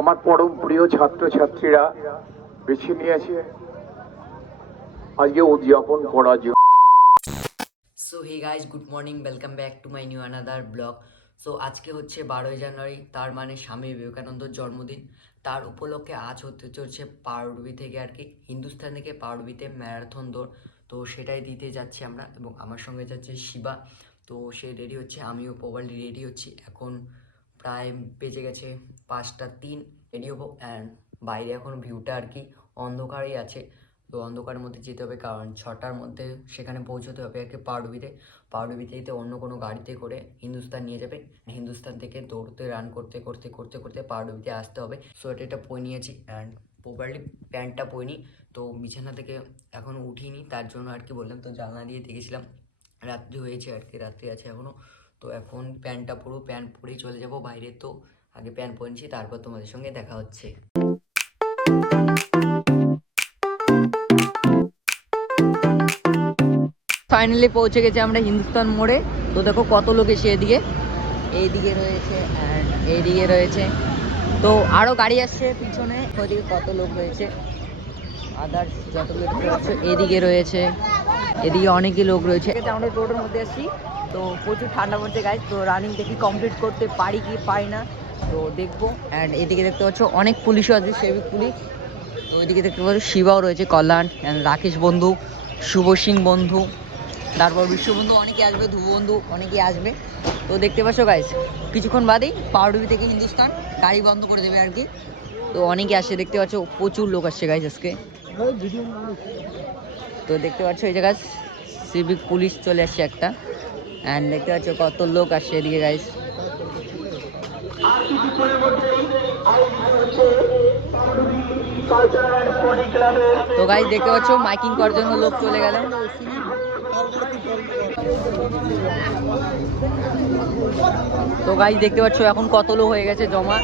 আমার পরম প্রিয় ছাত্রছাত্রীরা বেছে নিয়েছে আজকে উদযাপন করা জীবন। So hey guys, good morning, welcome back to my new another blog. So আজকে হচ্ছে 12ই জানুয়ারি, তার মানে স্বামী বিবেকানন্দর জন্মদিন। তার উপলক্ষে আজ হতে চলছে পাউরুবি থেকে আর কি, হিন্দুস্তান থেকে পাউরুবিতে ম্যারাথন দৌড়। তো সেটাই দিতে যাচ্ছি আমরা, এবং আমার সঙ্গে যাচ্ছে শিবা। তো সে রেডি হচ্ছে, আমিও প্রবাবলি রেডি হচ্ছি। এখন প্রায় বেজে গেছে 5টা 3, রেডি হবো। অ্যান্ড বাইরে এখন ভিউটা আর কি অন্ধকারই আছে। তো অন্ধকারের মধ্যে যেতে হবে, কারণ 6টার মধ্যে সেখানে পৌঁছতে হবে আর কি পাউরুবিতে। পাউরুবিতে অন্য কোনো গাড়িতে করে হিন্দুস্তান নিয়ে যাবে। হিন্দুস্তান থেকে দৌড়তে রান করতে করতে করতে করতে পাউরুবিতে আসতে হবে। সোয়েটারটা পরে নিয়েছি অ্যান্ড প্রপারলি প্যান্টটা পরিনি। তো বিছানা থেকে এখনও উঠিনি, তার জন্য আর কি বললাম। তো জানলা দিয়ে দেখেছিলাম, রাত্রি হয়েছে আর কি, রাত্রি আছে এখনও। তো এখন প্যান্টটা পরবো, প্যান্ট পরেই চলে যাব বাইরে। তো আগে প্যান্ট পরেছি, তারপর তোমাদের সঙ্গে দেখা হচ্ছে। ফাইনালি পৌঁছে গেছে আমরা হিন্দুস্তান মোড়ে। তো দেখো কত লোক এসে এইদিকে রয়েছে অ্যান্ড এইদিকে রয়েছে। তো আরও গাড়ি আসছে পিছনে, ওইদিকে কত লোক রয়েছে। আদার্স যতগুলো দেখতে পাচ্ছ এদিকে রয়েছে, এদিকে অনেকই লোক রয়েছে। আমরা রোডের মধ্যে আসছি, তো প্রচুর ঠান্ডা পড়ছে গাইজ। তো রানিং দেখি কমপ্লিট করতে পারি কি পারি না, তো দেখবো। অ্যান্ড এদিকে দেখতে পাচ্ছ অনেক পুলিশও আছে, সেভিক পুলিশ। তো ওইদিকে দেখতে পাচ্ছ শিবাও রয়েছে, কল্যাণ অ্যান্ড রাকেশ বন্ধু, শুভ সিং বন্ধু, তারপর বিশ্ববন্ধু অনেকে আসবে, ধ্রুব বন্ধু অনেকেই আসবে। তো দেখতে পাচ্ছ গাইজ, কিছুক্ষণ বাদেই পাউরুবি থেকে হিন্দুস্তান গাড়ি বন্ধ করে দেবে আর কি। তো অনেকে আসছে, দেখতে পাচ্ছ প্রচুর লোক আসছে গাইজ আজকে। তো দেখতে পাচ্ছ এই জায়গায় সিভিক পুলিশ চলে আসছে একটা, অ্যান্ড দেখতে পাচ্ছ কত লোক আসছে এদিকে গাইজ। তো গাইজ দেখতে পাচ্ছ মাইকিং করার জন্য লোক চলে গেল। তো গাইজ দেখতে পাচ্ছ এখন কত লোক হয়ে গেছে জমা।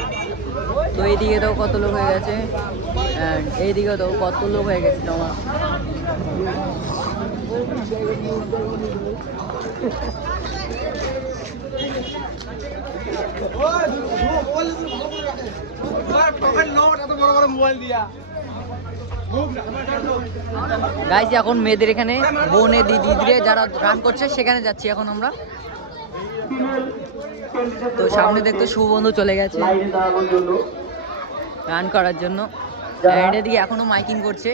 তো এইদিকে তো কত লোক হয়ে গেছে, অ্যান্ড এইদিকে তো কত লোক হয়ে গেছে জমা। গাইজ এখন মেয়েদের এখানে বোনে দিদিরে যারা রান করছে সেখানে যাচ্ছি এখন আমরা। তো সামনে দেখতে শুভ বন্ধু চলে গেছে রান করার জন্য, এদিকে এখনো মাইকিং করছে।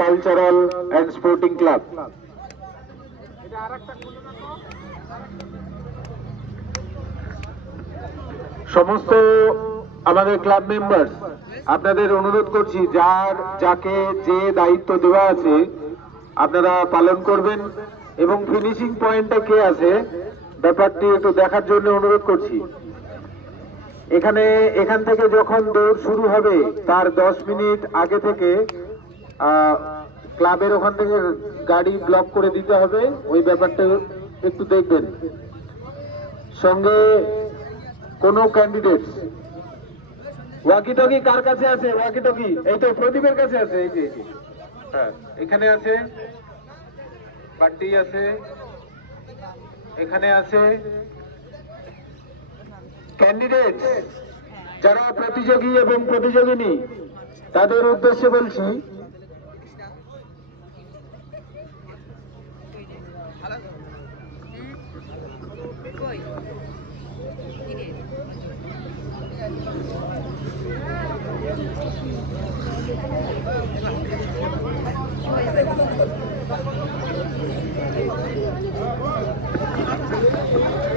কালচারাল অ্যান্ড স্পোর্টিং ক্লাব সমস্ত আমাদের ক্লাব মেম্বার, আপনাদের অনুরোধ করছি যাকে যে দায়িত্ব দেওয়া আছে আপনারা পালন করবেন, এবং ফিনিশিং পয়েন্টে কে আছে ব্যাপারটি একটু দেখার জন্য অনুরোধ করছি। এখান থেকে যখন দৌড় শুরু হবে তার 10 মিনিট আগে থেকে ক্লাবের ওখান থেকে গাড়ি ব্লক করে দিতে হবে, ওই ব্যাপারটা একটু দেখবেন। সঙ্গে কোন ক্যান্ডিডেট ওয়াকি টকি কার কাছে আছে? ওয়াকি টকি এই তো প্রদীপের কাছে আছে, এই যে হ্যাঁ এখানে আছে, বাটি আছে, এখানে আছে। ক্যান্ডিডেট যারা প্রতিযোগী এবং প্রতিযোগিনী তাদের উদ্দেশ্যে বলছি,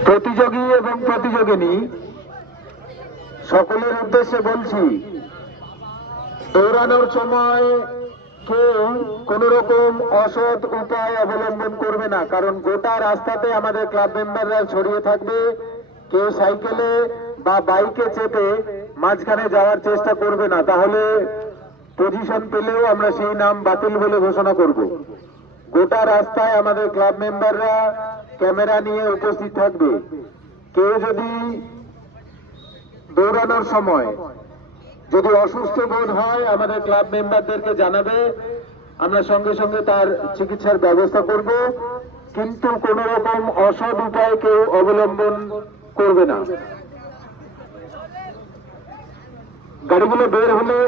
প্রতিযোগী এবং প্রতিযোগিনী সকলের উদ্দেশ্যে বলছি, দৌড়ানোর সময় কেউ কোন রকম অসৎ উপায় অবলম্বন করবে না, কারণ গোটা রাস্তাতে আমাদের ক্লাব মেম্বাররা ছড়িয়ে থাকবে। কেউ সাইকেলে বা বাইকে চেপে মাঝখানে যাওয়ার চেষ্টা করবে না, তাহলে পজিশন পেলেও আমরা সেই নাম বাতিল বলে ঘোষণা করব। গোটা রাস্তায় আমাদের ক্লাব মেম্বাররা ক্যামেরা নিয়ে উপস্থিত থাকবে। কেউ যদি দৌড়ানোর সময় যদি অসুস্থ বোধ হয় আমাদের ক্লাব মেম্বারদেরকে জানাবে, আমরা সঙ্গে সঙ্গে তার চিকিৎসার ব্যবস্থা করব, কিন্তু কোন রকম অসৎ উপায় কেউ অবলম্বন করবে না। গাড়িগুলো বের হলে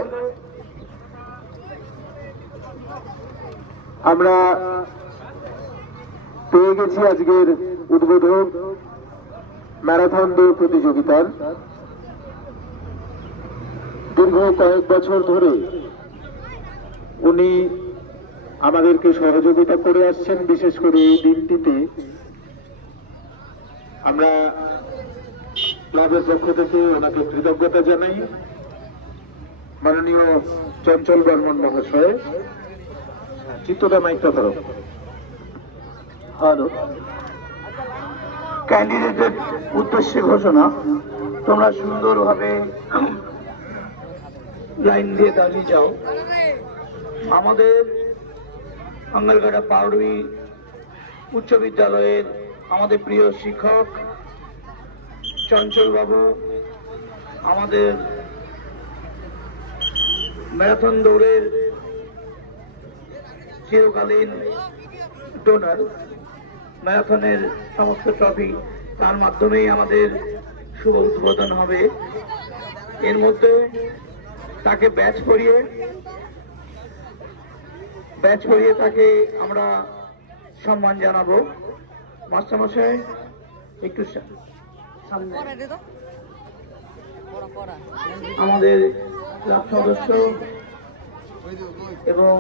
আমরা পেয়ে গেছি আজকের উদ্বোধক ম্যারাথন দৌড় প্রতিযোগিতার। দীর্ঘ কয়েক বছর ধরে উনি আমাদেরকে সহযোগিতা করে আসছেন, বিশেষ করে এই দিনটিতে আমরা ক্লাবের পক্ষ থেকে ওনাকে কৃতজ্ঞতা জানাই। মাননীয় চঞ্চল বর্মন মহাশয়, চিত্তদা মাইকটা ধরো। হ্যালো, ক্যান্ডিডেটের উদ্দেশ্যে ঘোষণা। তোমরা সুন্দরভাবে লাইন দিয়ে দাঁড়িয়ে যাও। আমাদের আঙ্গালগাড়া পাউড়ি উচ্চ বিদ্যালয়ের আমাদের প্রিয় শিক্ষক চঞ্চল বাবু, আমাদের ম্যারাথন দৌড়ের চিরকালীন ডোনার, ম্যারাথনের সমস্ত ট্রফি তার মাধ্যমেই আমাদের শুভ উদ্বোধন হবে। এর মধ্যে তাকে ব্যাচ পরিয়ে তাকে আমরা সম্মান জানাবো। মাস্টারমশাই একটু সামনে। আমাদের ক্লাব সদস্য এবং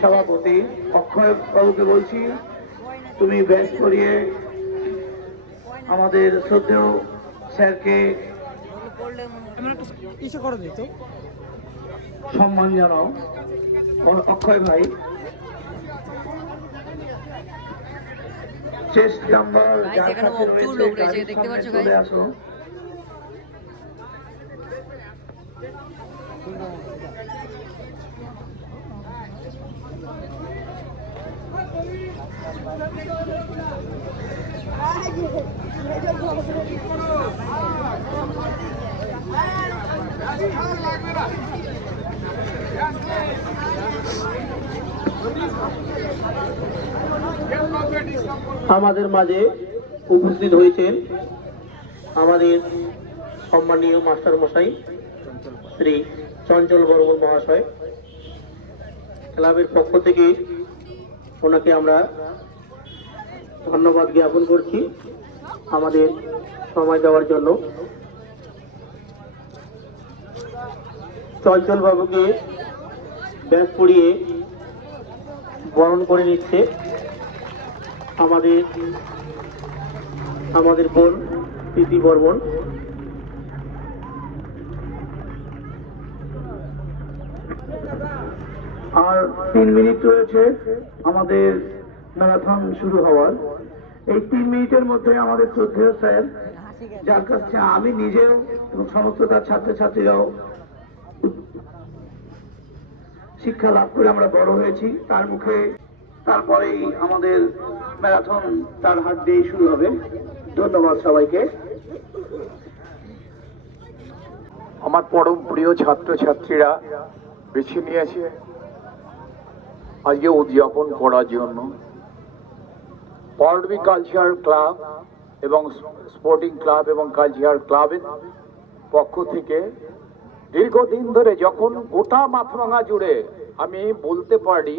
সভাপতি অক্ষয় বাবুকে বলছি, তুমি ব্যাচ করিয়ে আমাদের শ্রদ্ধেয় স্যারকে সম্মান জানাও। অক্ষয় ভাই, চেস্ট নাম্বার যার কাছে রয়েছে দেখতে পাচ্ছ, চলে আসো। আমাদের মাঝে উপস্থিত হয়েছেন আমাদের সম্মানীয় মাস্টার মশাই শ্রী চঞ্চল বর্মন মহাশয়। ক্লাবের পক্ষ থেকে ওনাকে আমরা ধন্যবাদ জ্ঞাপন করছি আমাদের সময় দেওয়ার জন্য। চঞ্চল বাবুকে ব্যাচ পরিয়ে বরণ করে নিচ্ছে আমাদের বোন প্রীতি বর্মন। আর 3 মিনিট রয়েছে আমাদের ম্যারাথন শুরু হওয়ার। এই 3 মিনিটের মধ্যে আমাদের শ্রদ্ধেয় স্যার, যার কাছে আমি নিজেও এবং সমস্ত তার ছাত্রছাত্রীরাও শিক্ষা লাভ করে আমরা বড় হয়েছি, তার মুখে তারপরেই আমাদের ম্যারাথন তার হাত দিয়ে শুরু হবে। ধন্যবাদ সবাইকে। আমার পরম প্রিয় ছাত্রছাত্রীরা বেছে নিয়েছে আজকে উদযাপন করার জন্য। পাউরুবি কালচার ক্লাব এবং স্পোর্টিং ক্লাব এবং কালচার ক্লাবের পক্ষ থেকে দীর্ঘদিন ধরে, যখন গোটা মাথাভাঙা জুড়ে, আমি বলতে পারি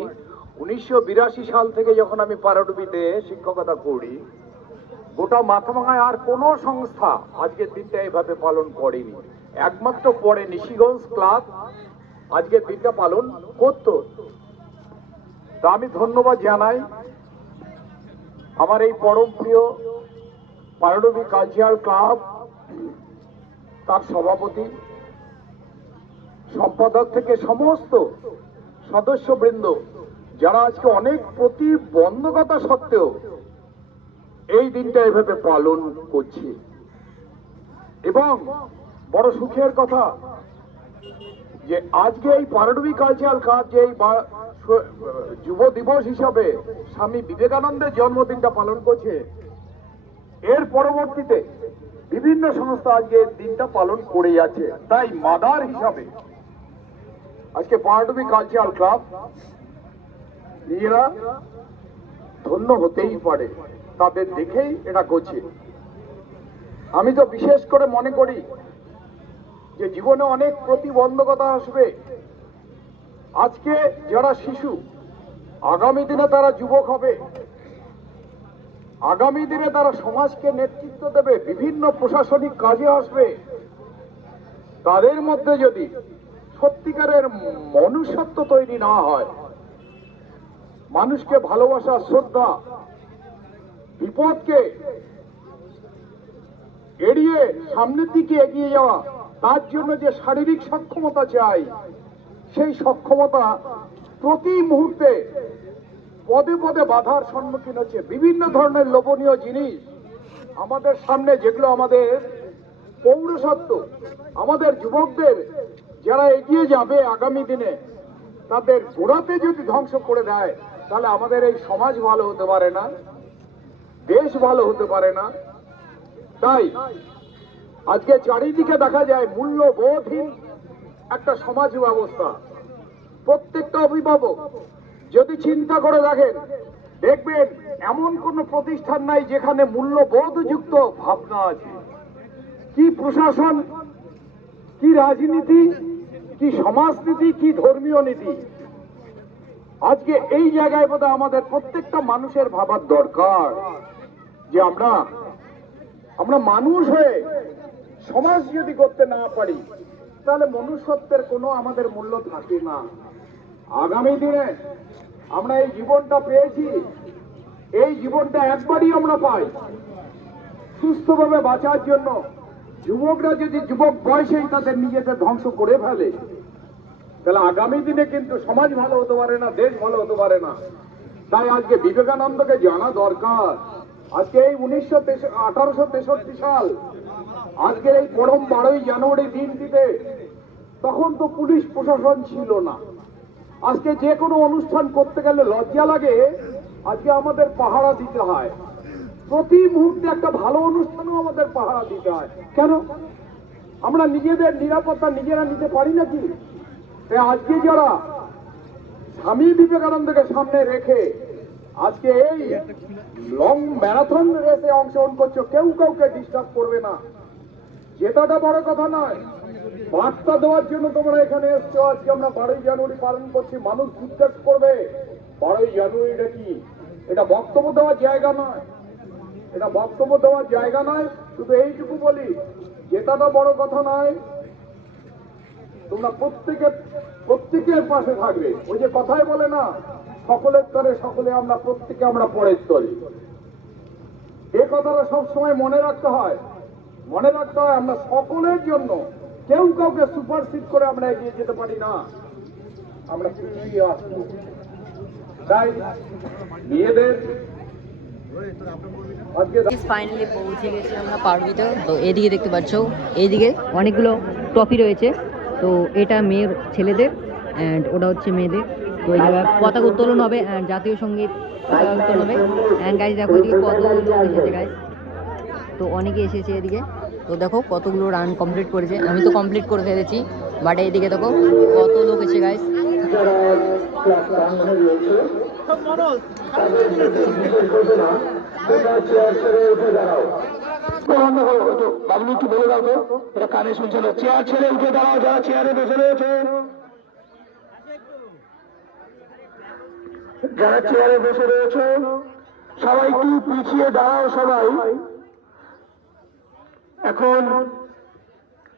1982 সাল থেকে যখন আমি পাউরুবিতে শিক্ষকতা করি, গোটা মাথাভাঙায় আর কোনো সংস্থা আজকের দিনটা এভাবে পালন করেনি। একমাত্র পরে নিশিগঞ্জ ক্লাব আজকের দিনটা পালন করত। তা আমি ধন্যবাদ জানাই আমার এই পরম প্রিয় পাউরুবি কালচারাল ক্লাব, তার সভাপতি, সম্পাদক থেকে সমস্ত সদস্যবৃন্দ, যারা আজকে অনেক প্রতিবন্ধকতা সত্ত্বেও এই দিনটা এভাবে পালন করছে। এবং বড় সুখের কথা যে আজকে এই পাউরুবি কালচারাল ক্লাব যে এই যুব দিবস হিসাবে স্বামী বিবেকানন্দের জন্মদিনটা পালন করছে, এর পরবর্তীতে বিভিন্ন সংস্থা আজকে এই দিনটা পালন করে যাচ্ছে। তাই মাদার হিসাবে আজকে পাহাড়ডুবি কালচারাল ক্লাব নিজেরা ধন্য হতেই পারে, তাদের দেখেই এটা করছে। আমি তো বিশেষ করে মনে করি যে জীবনে অনেক প্রতিবন্ধকতা আসবে। আজকে যারা শিশু, আগামী দিনে তারা যুবক হবে, আগামী দিনে তারা সমাজকে নেতৃত্ব দেবে, বিভিন্ন প্রশাসনিক কাজে আসবে। তাদের মধ্যে যদি সত্যিকারের মনুষ্যত্ব তৈরি না হয়, মানুষকে ভালোবাসা, শ্রদ্ধা, বিপদকে এড়িয়ে সামনের দিকে এগিয়ে যাওয়া, তার জন্য যে শারীরিক সক্ষমতা চাই, সেই সক্ষমতা প্রতি মুহূর্তে পদে পদে বাধার সম্মুখীন হচ্ছে। বিভিন্ন ধরনের লোভনীয় জিনিস আমাদের সামনে, যেগুলো আমাদের পৌরসত্ব, আমাদের যুবকদের যারা এগিয়ে যাবে আগামী দিনে, তাদের গোড়াতে যদি ধ্বংস করে দেয়, তাহলে আমাদের এই সমাজ ভালো হতে পারে না, দেশ ভালো হতে পারে না। তাই আজকে চারিদিকে দেখা যায় মূল্যবোধহীন একটা সমাজ ব্যবস্থা। প্রত্যেকটা অভিভাবক যদি চিন্তা করে দেখেন, দেখবেন এমন কোন প্রতিষ্ঠান নাই যেখানে মূল্যবোধযুক্ত ভাবনা আছে। কি প্রশাসন, কি রাজনীতি, কি সমাজনীতি, কি ধর্মীয় নীতি, আজকে এই জায়গায় বোধহয় আমাদের প্রত্যেকটা মানুষের ভাবার দরকার যে আমরা মানুষ হয়ে সমাজ যদি করতে না পারি, তাহলে মনুষ্যত্বের কোনো আমাদের মূল্য থাকে না। আগামী দিনে আমরা এই জীবনটা পেয়েছি, এই জীবনটা একবারই আমরা পাই। সুস্থভাবে বাঁচার জন্য যুবকরা যদি যুবক বয়সেই তাদের নিজেদের ধ্বংস করে ফেলে, তাহলে আগামী দিনে কিন্তু সমাজ ভালো হতে পারে না, দেশ ভালো হতে পারে না। তাই আজকে বিবেকানন্দকে জানা দরকার। আজকে এই 1863 সাল, আজকের এই পরম 12ই জানুয়ারি দিনটিতে, তখন তো পুলিশ প্রশাসন ছিল না। আজকে যে কোনো অনুষ্ঠান করতে গেলে লজ্জা লাগে, আজকে আমাদের পাহারা দিতে হয়। প্রতি মুহূর্তে একটা ভালো অনুষ্ঠানও আমাদের পাহারা দিতে হয়। কেন? আমরা নিজেদের নিরাপত্তা নিজেরা নিতে পারি নাকি? আজকে যারা স্বামী বিবেকানন্দকে সামনে রেখে আজকে এই লং ম্যারাথন রেসে অংশগ্রহণ করছো, কেউ কাউকে ডিস্টার্ব করবে না, জেতাটা বড় কথা নয়। বার্তা দেওয়ার জন্য তোমরা এখানে এসছো। আজকে আমরা 12ই জানুয়ারি পালন করছি। মানুষ জিজ্ঞেস করবে 12ই জানুয়ারিটা কি? এটা বক্তব্য দেওয়ার জায়গা নয়, এটা বক্তব্য দেওয়ার জায়গা নয়। শুধু এইটুকু বলি, জেতাটা বড় কথা নয়, তোমরা প্রত্যেকের পাশে থাকবে। ওই যে কথাই বলে না, সকলের তরে সকলে আমরা, প্রত্যেকে আমরা পরের তরে। এই কথাটা সবসময় মনে রাখতে হয়, মনে রাখতে হয়। আমরা সকলের জন্য, কেউ কাউকে সুপারসিড করে আমরা এগিয়ে যেতে পারি না, আমরা পিছিয়ে আসবো। তাই মেয়েদের ফাইনালি পৌঁছে গেছি আমরা পারবিতে। তো এদিকে দেখতে পাচ্ছ, এইদিকে অনেকগুলো ট্রফি রয়েছে। তো এটা মেয়ের ছেলেদের অ্যান্ড ওটা হচ্ছে মেয়েদের। তো এই জায়গায় পতাকা উত্তোলন হবে অ্যান্ড জাতীয় সঙ্গীত পতাকা উত্তোলন হবে। অ্যান্ড গাইজ দেখো এদিকে কত লোক এসেছে গাইজ, তো অনেকে এসেছে এদিকে। তো দেখো কতগুলো রান কমপ্লিট করেছে, আমি তো কমপ্লিট করে ফেলেছি, বাট এইদিকে দেখো কত লোক এসে গাইজ। বাবলু একটু বলে দাও তো, এটা কানে শুনছে না। চেয়ার ছেড়ে উঠে দাঁড়াও, যারা চেয়ারে বসে রয়েছে, যারা চেয়ারে বসে রয়েছে সবাই একটু পিছিয়ে দাঁড়াও। সবাই এখন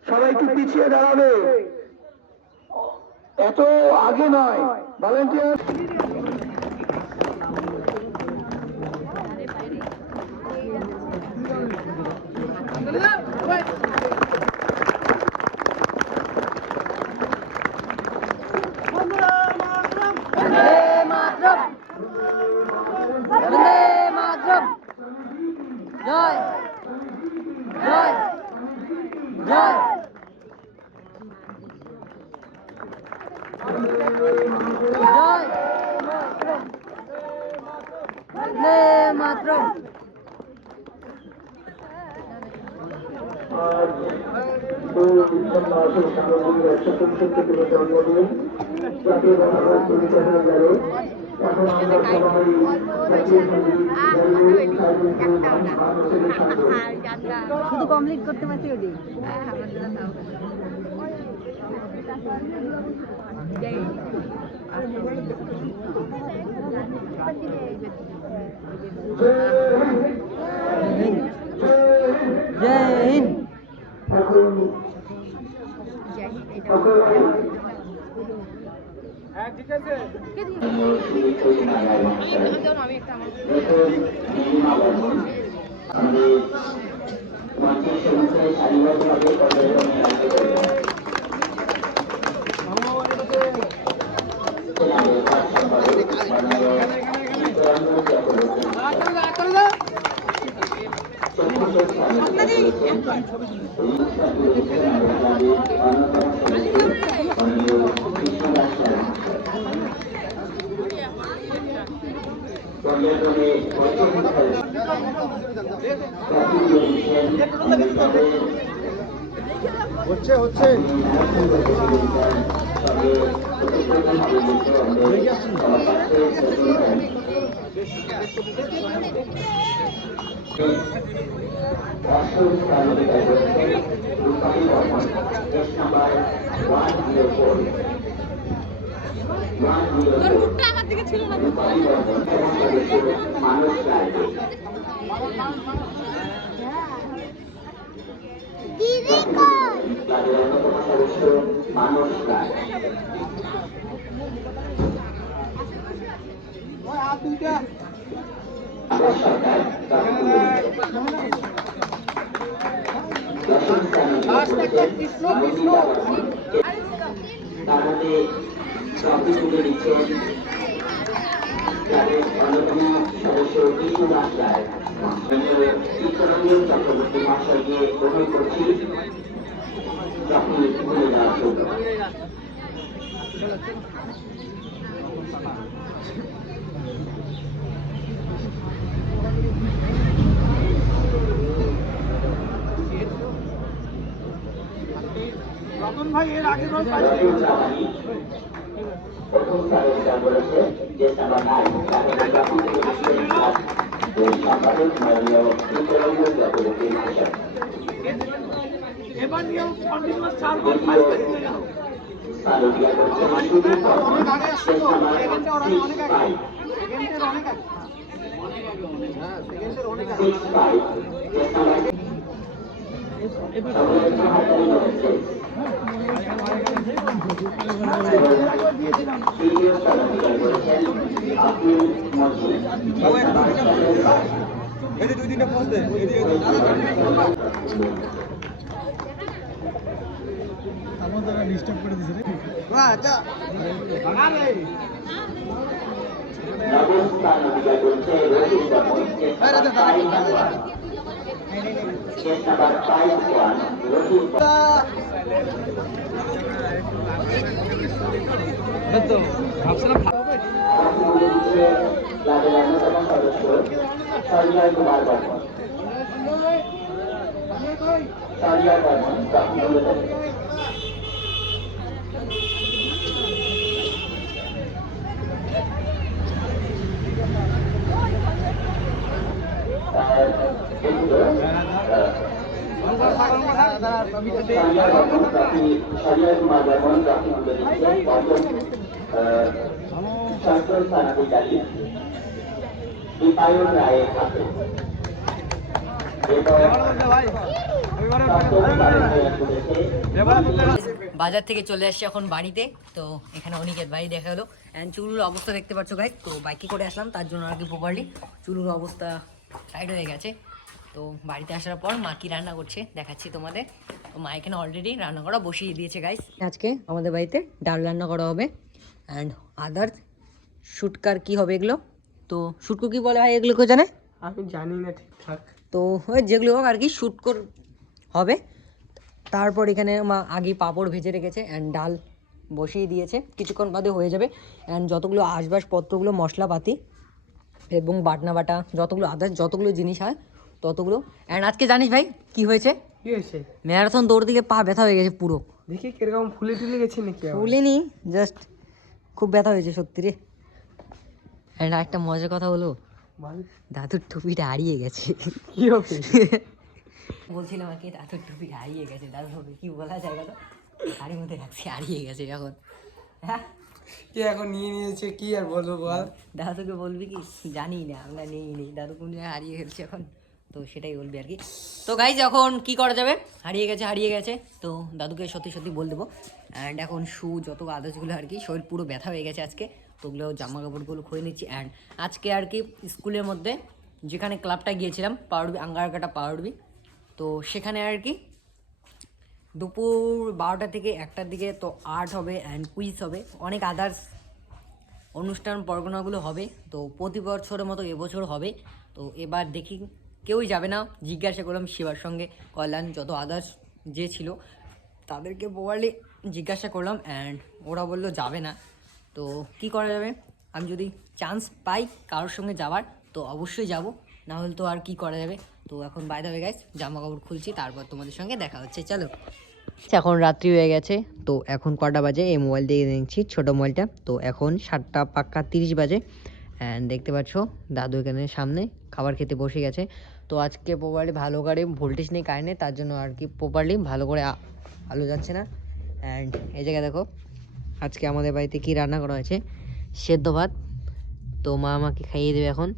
সবাই একটু পিছিয়ে দাঁড়াবে, এত আগে নয়। ভলেন্টিয়ার জয় জয় জয় জয় বন্দে মাতরম। আসল সামগ্রীর 165 জন্মদিন জাতীয় পতাকা উত্তোলিত হয়ে গেল। এখন আমরা সবাই জাতীয় শুধু কমপ্লিট করতে পারছি ওটি জয় হিন্দ। হচ্ছে আমার দিকে ছিল না চক্রবর্তী মহাশয়কে গ্রহণ করছি ট্রফি তুলে দেওয়ার জন্য। রতন ভাই এর আগে প্রথম স্যারেরা বলেছে যে সাবা নাই তাকে ট্রফি তুলে দিচ্ছেন সম্পাদক মাননীয় চিত্তরঞ্জন চক্রবর্তী মহাশয়। এবার নিয়ম কন্টিনিউয়াস 4 বল 5 তারিখ থেকে সালুকিয়া করছে সুদীপ অনেক আগে আসছে তো সেকেন্ডে অনেক আগে সেকেন্ডের অনেক আগে হ্যাঁ সেকেন্ডের অনেক আগে 2 দিনে পৌঁছতে আমাদের ডিস্টার্ব করে দিছে রে আচ্ছা আরে নবস্থান অধিকার করছে রশিদ বর্মন চেস নাম্বার 5 রশিদ ক্লাবের অন্যতম সদস্য সঞ্জয় কুমার বর্মন। সঞ্জয় বর্মন ট্রফি তুলে দেবেন। সঞ্জয় কুমার বর্মন ট্রফি তুলে দিচ্ছে পঞ্চম ষষ্ঠ স্থানাধিকারী দীপায়ন রায়ের হাতে। বাজার থেকে চলে আসছি এখন বাড়িতে। তো এখানে অনিকেত ভাই দেখা হলো অ্যান্ড চুলুর অবস্থা দেখতে পাচ্ছ গাইস। তো বাইকে করে আসলাম তার জন্য আর কি প্রপারলি চুলুর অবস্থা টাইট হয়ে গেছে। তো বাড়িতে আসার পর মা কি রান্না করছে দেখাচ্ছি তোমাদের। তো মা এখানে অলরেডি রান্না করা বসিয়ে দিয়েছে গাইস। আজকে আমাদের বাড়িতে ডাল রান্না করা হবে অ্যান্ড আদার শুটকার কি হবে এগুলো। তো শুটকো কি বলা হয় এগুলোকে জানে? আমি জানি না ঠিকঠাক। তো ওই যেগুলো হোক আর কি শুটকোর হবে। তারপর এখানে মা আগে পাঁপড় ভেজে রেখেছে অ্যান্ড ডাল বসিয়ে দিয়েছে, কিছুক্ষণ বাদে হয়ে যাবে। অ্যান্ড যতগুলো আসবাবপত্রগুলো মশলাপাতি এবং বাটনা বাটা যতগুলো আদার্স যতগুলো জিনিস হয় ততগুলো। অ্যান্ড আজকে জানিস ভাই কি হয়েছে? কি হয়েছে? ম্যারাথন দৌড় দিকে পা ব্যথা হয়ে গেছে পুরো। দেখি কিরকম ফুলে টুলে গেছে নাকি আবার? ফুলিনি, জাস্ট খুব ব্যথা হয়েছে সত্যি রে। আর একটা মজার কথা হলো, বল, দাদুর টুপিটা হারিয়ে গেছে। কি হবে? বলছিলাম আর কি, দাদুর টুপি হারিয়ে গেছে। দাদুর টুপি কি বলা যায় বলো, গাড়ির মধ্যে রাখছি, হারিয়ে গেছে এখন। হ্যাঁ, কে এখন নিয়ে নিয়েছে, কি আর বলবো বল। দাদুকে বলবি কি, জানি না, আমরা নেই দাদু কোন জায়গায় হারিয়ে গেছে এখন, তো সেটাই বলবি আর কি। তো গাইজ এখন কি করা যাবে, হারিয়ে গেছে, তো দাদুকে সত্যি সত্যি বল দেবো। অ্যান্ড এখন শু যত আদার্সগুলো আর কি, শরীর পুরো ব্যথা হয়ে গেছে আজকে, তো ওগুলো জামা কাপড়গুলো খুলে নিচ্ছি। অ্যান্ড আজকে আর কি স্কুলের মধ্যে যেখানে ক্লাবটা গিয়েছিলাম, পাউরবি, আঙ্গারকাটা পাউরবি, তো সেখানে আর কি দুপুর 12টা থেকে 1টার দিকে তো আর্ট হবে অ্যান্ড কুইজ হবে, অনেক আদার্স অনুষ্ঠান পরগনাগুলো হবে। তো প্রতি বছরের মতো এবছর হবে। তো এবার দেখি, কেউই যাবে না, জিজ্ঞাসা করলাম শিবার সঙ্গে, কল্যাণ, যত আদার্স যে ছিল তাদেরকে প্রপারলি জিজ্ঞাসা করলাম অ্যান্ড ওরা বললো যাবে না। তো কি করা যাবে, আমি যদি চান্স পাই কারোর সঙ্গে যাওয়ার তো অবশ্যই যাব, না হলে তো আর কি করা যাবে। তো এখন বাইরে হয়ে গেছে, জামা কাপড় খুলছি, তারপর তোমাদের সঙ্গে দেখা হচ্ছে, চলো। এখন রাত্রি হয়ে গেছে, তো এখন কটা বাজে, এই মোবাইল দিয়ে দেখছি, ছোটো মোবাইলটা, তো এখন 7টা পাক্কা 30 বাজে। অ্যান্ড দেখতে পাচ্ছ দাদু এখানে সামনে খাবার খেতে বসে গেছে। তো আজকে প্রপারলি ভালো করে ভোল্টেজ নেই, কারেন্ট নেই, তার জন্য আর কি প্রপারলি ভালো করে আলো যাচ্ছে না। অ্যান্ড এই জায়গায় দেখো আজকে আমাদের বাড়িতে কি রান্না করা হয়েছে, সেদ্ধ ভাত, তো মা আমাকে খাইয়ে দেবে এখন।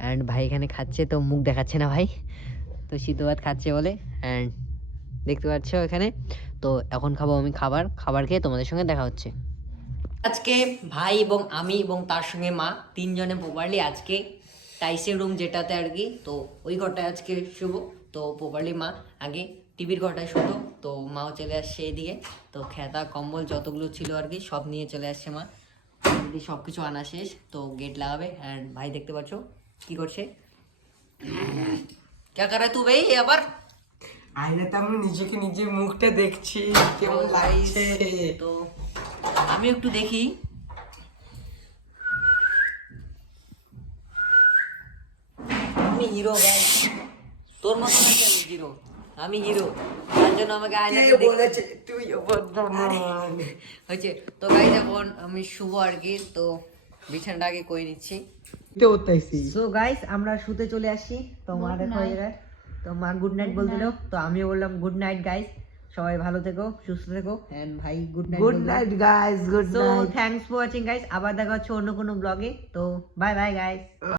অ্যান্ড ভাই এখানে খাচ্ছে, তো মুখ দেখাচ্ছে না ভাই, তো সিদ্ধ ভাত খাচ্ছে বলে। অ্যান্ড দেখতে পাচ্ছ এখানে, তো এখন খাবো আমি খাবার খেয়ে তোমাদের সঙ্গে দেখা হচ্ছে। আজকে ভাই এবং আমি এবং তার সঙ্গে মা, তিনজনে প্রপারলি আজকে টাইসের রুম যেটাতে আর কি, তো ওই ঘরটায় আজকে শুভ। তো প্রপারলি মা আগে টিভির ঘরটায় শুতো, তো মাও চলে আসছে এদিকে, তো খেতা কম্বল যতগুলো ছিল আর কি সব নিয়ে চলে আসছে মা, যদি সব কিছু আনা শেষ তো গেট লাগাবে। অ্যান্ড ভাই দেখতে পাচ্ছ কি করছে, কে করে তুই ভাই আবার। আয়নাতে আমি নিজেকে নিজের মুখটা দেখছি, কেমন লাগছে। তো আমি একটু দেখি, আমি হিরো ভাই, তোর মতো নাকি আমি হিরো, আমি হিরো, তার জন্য আমাকে আয়নাতে বলেছে তুই বদনাম। হয়েছে। তো গাইজ এখন আমি শুভ আর কি, তো বিছানাটা আগে করে নিচ্ছি। তো ওটাইছি। সো গাইস আমরা শুতে চলে আসছি, তো মা দেখো এই জায়গায়, তো মা গুড নাইট বল দিল, তো আমিও বললাম গুড নাইট গাইস, সবাই ভালো থেকো, সুস্থ থেকো। এন্ড ভাই good night. Good night guys, good so night. Thanks for watching guys, আবার দেখা হচ্ছে অন্য কোনো ব্লগে, তো বাই বাই গাইস।